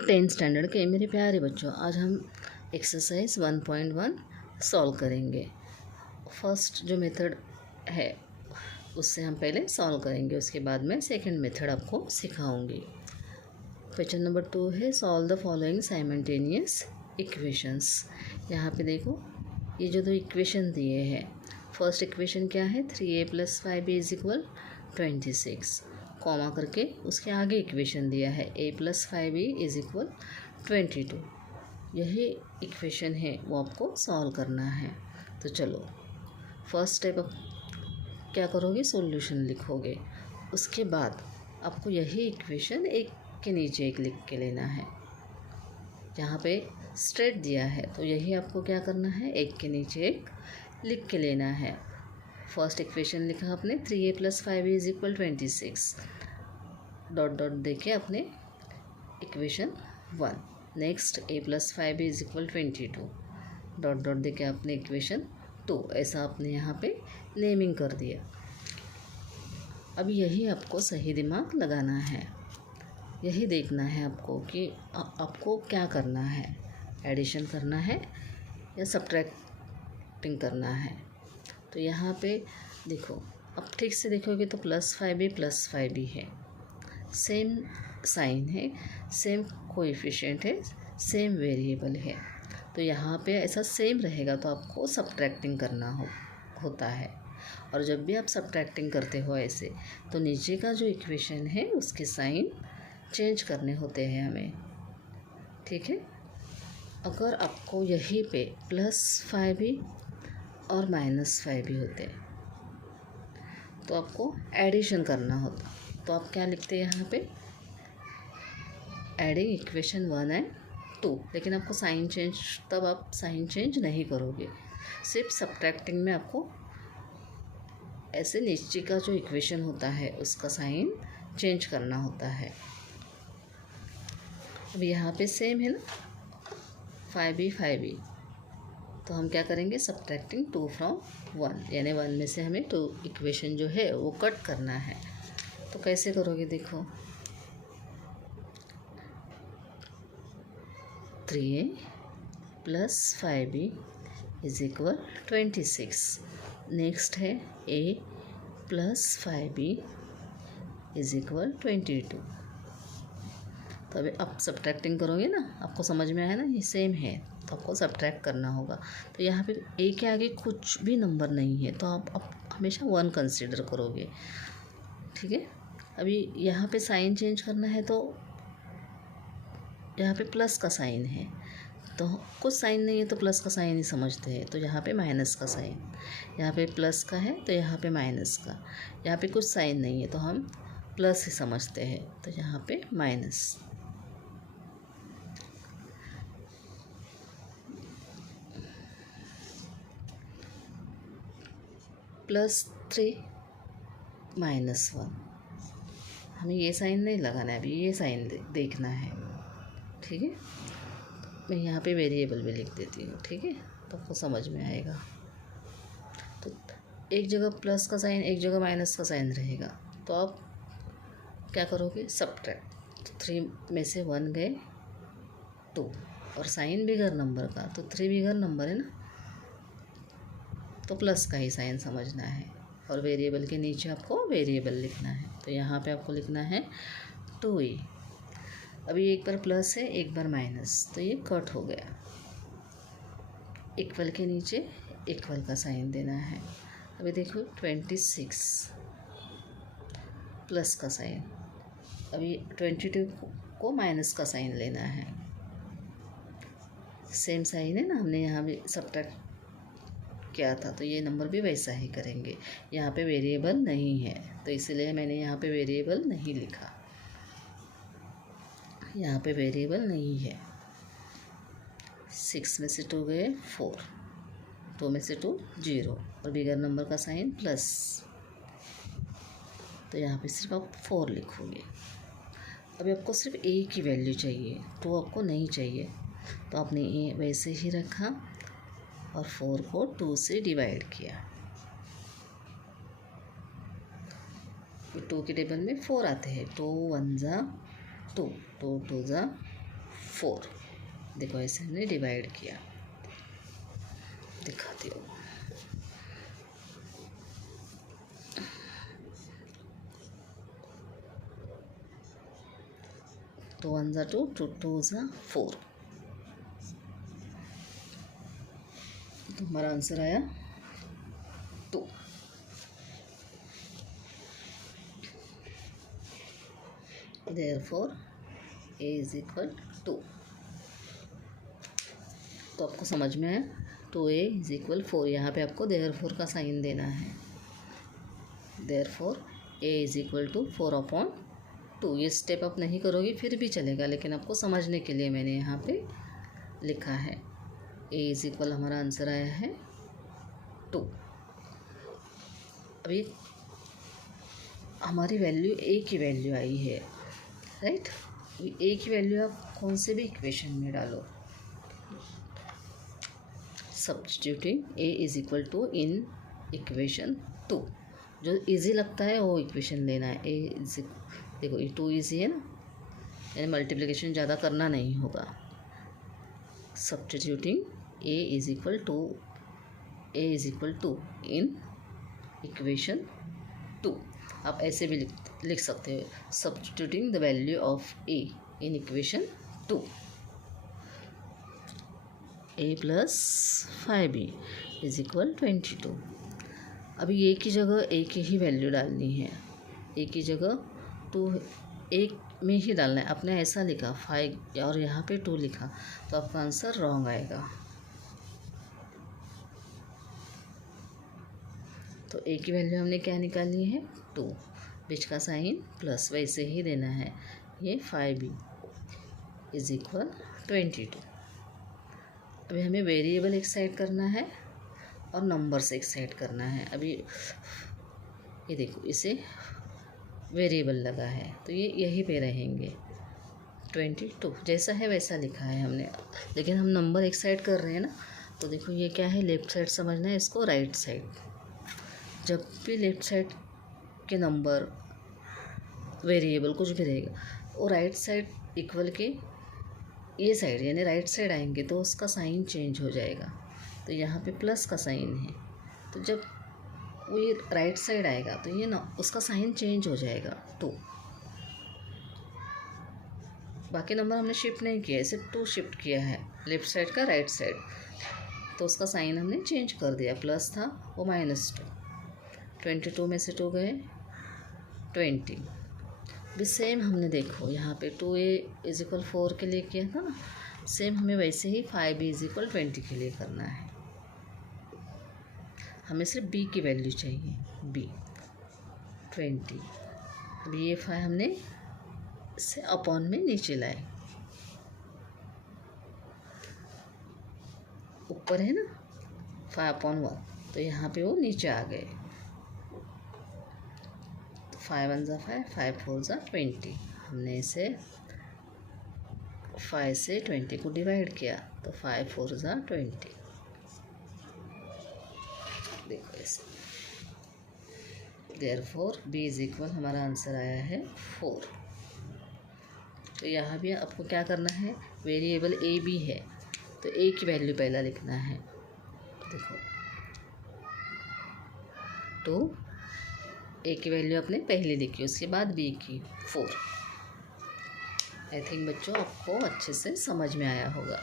10th standard के मेरे प्यारे बच्चों, आज हम एक्सरसाइज 1.1 सॉल्व करेंगे। फर्स्ट जो मेथड है उससे हम पहले सॉल्व करेंगे, उसके बाद मैं सेकंड मेथड आपको सिखाऊंगी। क्वेश्चन नंबर 2 है, solve the following simultaneous equations. यहाँ पे देखो, ये जो दो इक्वेशन दिए हैं, फर्स्ट इक्वेशन क्या है, 3a + 5b = 26, कॉमा करके उसके आगे इक्वेशन दिया है a + 5b = 22। यही इक्वेशन है, वो आपको सॉल्व करना है। तो चलो, फर्स्ट स्टेप आप क्या करोगे, सॉल्यूशन लिखोगे। उसके बाद आपको यही इक्वेशन एक के नीचे एक लिख के लेना है। यहाँ पे स्ट्रेट दिया है तो यही आपको क्या करना है, एक के नीचे एक लिख के लेना है। फर्स्ट इक्वेशन लिखा आपने, 3a + 5b = 26, डॉट डॉट देके अपने equation 1। Next a + 5b = 22, dot dot देके अपने इक्वेशन 2। ऐसा आपने यहाँ पे नेमिंग कर दिया। अब यही आपको सही दिमाग लगाना है, यही देखना है आपको कि आपको क्या करना है, एडिशन करना है या सब्ट्रैक्टिंग करना है। तो यहाँ पे देखो, अब ठीक से देखोगे तो +5b + 5b है, सेम साइन है, सेम कोएफिशिएंट है, सेम वेरिएबल है। तो यहाँ पे ऐसा सेम रहेगा तो आपको सब्ट्रैक्टिंग करना होता है। और जब भी आप सब्ट्रैक्टिंग करते हो ऐसे, तो नीचे का जो इक्वेशन है उसके साइन चेंज करने होते हैं हमें, ठीक है। अगर आपको यहीं पे +5b और -5b होते तो आपको एडिशन करना होता, तो आप क्या लिखते हैं यहाँ पे, एडिंग इक्वेशन 1 एंड 2। लेकिन आपको साइन चेंज, तब आप साइन चेंज नहीं करोगे, सिर्फ सब्ट्रैक्टिंग में आपको ऐसे नीचे का जो इक्वेशन होता है उसका साइन चेंज करना होता है। अब यहाँ पे सेम है ना, 5b, तो हम क्या करेंगे, सब्ट्रैक्टिंग 2 from 1, यानी 1 में से हमें 2 इक्वेशन जो है वो कट करना है। तो कैसे करोगे, देखो, 3a + 5b = 26। नेक्स्ट है a + 5b = 22। तो अभी आप सब्ट्रैक्टिंग करोगे ना, आपको समझ में आया ना, ये सेम है तो आपको सब्ट्रैक्ट करना होगा। तो यहाँ पे a के आगे कुछ भी नंबर नहीं है तो आप हमेशा 1 कंसीडर करोगे, ठीक है। अभी यहाँ पे साइन चेंज करना है तो यहाँ पे प्लस का साइन है, तो कुछ साइन नहीं है तो प्लस का साइन ही समझते हैं। तो यहाँ पे माइनस का साइन, यहाँ पे प्लस का है तो यहाँ पे माइनस का, यहाँ पे कुछ साइन नहीं है तो हम प्लस ही समझते हैं, तो यहाँ पे माइनस। +3 -1, हमें ये साइन नहीं लगाना है, अभी ये साइन देखना है, ठीक है। मैं यहाँ पे वेरिएबल भी लिख देती हूँ, ठीक है, तो आपको समझ में आएगा। तो एक जगह प्लस का साइन, एक जगह माइनस का साइन रहेगा, तो आप क्या करोगे, सब्ट्रैक्ट। तो 3 में से 1 गए 2, और साइन बिगर नंबर का, तो 3 बिगर नंबर है ना, तो प्लस का ही साइन समझना है। और वेरिएबल के नीचे आपको वेरिएबल लिखना है, तो यहाँ पे आपको लिखना है 2a। अभी एक बार प्लस है, एक बार माइनस, तो ये कट हो गया। इक्वल के नीचे इक्वल का साइन देना है। अभी देखो 26 प्लस का साइन, अभी 22 को माइनस का साइन लेना है। सेम साइन है ना, हमने यहाँ भी सब्ट्रैक्ट किया था तो ये नंबर भी वैसा ही करेंगे। यहाँ पे वेरिएबल नहीं है तो इसलिए मैंने यहाँ पे वेरिएबल नहीं लिखा, यहाँ पे वेरिएबल नहीं है। 6 में से 2 गए 4, 2 में से 2 0, और बिगर नंबर का साइन प्लस, तो यहाँ पे सिर्फ आप 4 लिखोगे। अभी आपको सिर्फ a की वैल्यू चाहिए, 2 आपको नहीं चाहिए, तो आपने a वैसे ही रखा और 4 को 2 से डिवाइड किया। 2 के टेबल में 4 आते हैं, 2 1 = 2, 2 2 = 4। देखो ऐसे हमने डिवाइड किया, दिखाती हूँ। टू 1 ज़ा 2, 2 2 ज़ा 4। तो हमारा आंसर आया 2। Therefore a is equal 2। तो आपको समझ में आया, 2a इज इक्वल 4। यहाँ पे आपको देयरफॉर का साइन देना है। Therefore a is equal to 4/2। ये स्टेप आप नहीं करोगे फिर भी चलेगा, लेकिन आपको समझने के लिए मैंने यहाँ पे लिखा है। a इज इक्वल हमारा आंसर आया है 2। अभी हमारी वैल्यू a की वैल्यू आई है, राइट। a की वैल्यू आप कौन से भी इक्वेशन में डालो। Substituting a is equal to in equation 2। जो इजी लगता है वो इक्वेशन लेना है। a इज, देखो ये 2 इजी है ना, यानी मल्टीप्लिकेशन ज़्यादा करना नहीं होगा। Substituting a is equal to in equation 2। आप ऐसे भी लिख सकते हो, substituting the value of a in equation 2। a plus 5b is equal 22। अभी a की जगह a की ही वैल्यू डालनी है। a की जगह 2 एक में ही डालना है। आपने ऐसा लिखा 5 और यहाँ पे 2 लिखा तो आपका आंसर रॉन्ग आएगा। तो a की वैल्यू हमने क्या निकाली है 2, बीच का साइन प्लस वैसे ही देना है। ये 5b इज इक्वल 22। अभी हमें वेरिएबल एक्साइड करना है और नंबर से एक्साइड करना है। अभी ये देखो इसे वेरिएबल लगा है तो ये यहीं पे रहेंगे। 22 जैसा है वैसा लिखा है हमने, लेकिन हम नंबर एक्साइड कर रहे हैं ना। तो देखो ये क्या है, लेफ़्ट साइड समझना है इसको, राइट साइड। जब भी लेफ़्ट साइड के नंबर वेरिएबल कुछ भी रहेगा वो राइट साइड इक्वल के ये साइड यानी राइट साइड आएंगे तो उसका साइन चेंज हो जाएगा। तो यहाँ पे प्लस का साइन है, तो जब वो ये राइट साइड आएगा तो ये ना उसका साइन चेंज हो जाएगा 2। बाकी नंबर हमने शिफ्ट नहीं किया है, सिर्फ 2 शिफ्ट किया है लेफ़्ट साइड का राइट साइड, तो उसका साइन हमने चेंज कर दिया। प्लस था वो -2, 22 में से 2 गए 20। भी सेम हमने देखो यहाँ पे 2a इज इक्वल 4 के लिए किया था ना, सेम हमें वैसे ही 5b इज इक्वल 20 के लिए करना है। हमें सिर्फ b की वैल्यू चाहिए, b 20। अभी ये 5 हमने इससे अपॉन में नीचे लाए, ऊपर है ना 5/1 तो यहाँ पे वो नीचे आ गए। 5 1 ज़ा 5, 5 4 ज़ा 20। हमने इसे 5 से 20 को डिवाइड किया तो 5 4 ज़ा 20। देखो ऐसे, देयरफॉर b इज इक्वल हमारा आंसर आया है 4। तो यहाँ भी आपको क्या करना है, वेरिएबल a b है तो a की वैल्यू पहला लिखना है। देखो तो a की वैल्यू आपने पहले लिखी, उसके बाद b की 4। आई थिंक बच्चों आपको अच्छे से समझ में आया होगा।